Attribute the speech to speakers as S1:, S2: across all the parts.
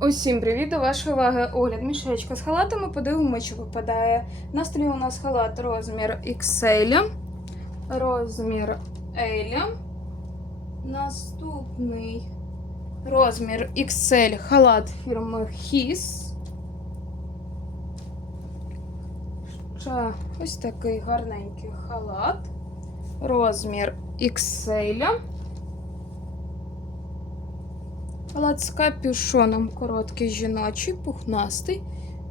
S1: Усім привіт! До вашої уваги огляд мішечка з халатами. Подивимо, що випадає. На столі у нас халат розмір XL, розмір L. Наступний розмір XL халат фірми His. Ось такий гарненький халат. Розмір XL. Халат з капюшоном короткий жіночий, пухнастий.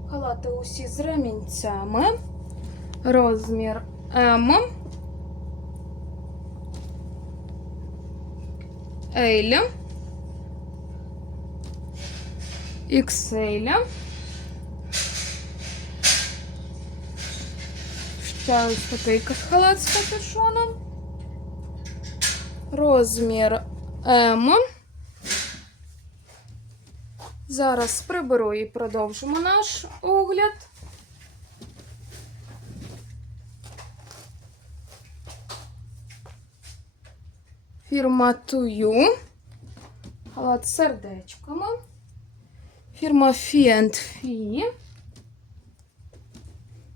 S1: Халати усі з ремінцями. Розмір М. Еля. XL. Ще ось такий халат з капюшоном. Розмір М. Зараз приберу і продовжимо наш огляд. Фірма Тую. Халат з сердечками. Фірма Фі.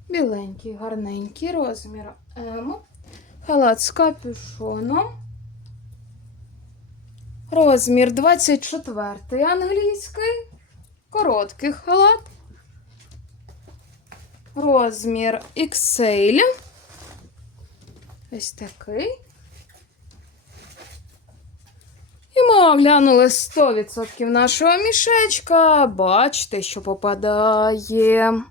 S1: Біленький, гарненький розмір М. Халат з капюшоном. Розмір 24 англійський. Короткий халат. Розмір XL. Ось такий. І ми оглянули 100% нашого мішечка. Бачите, що попадає.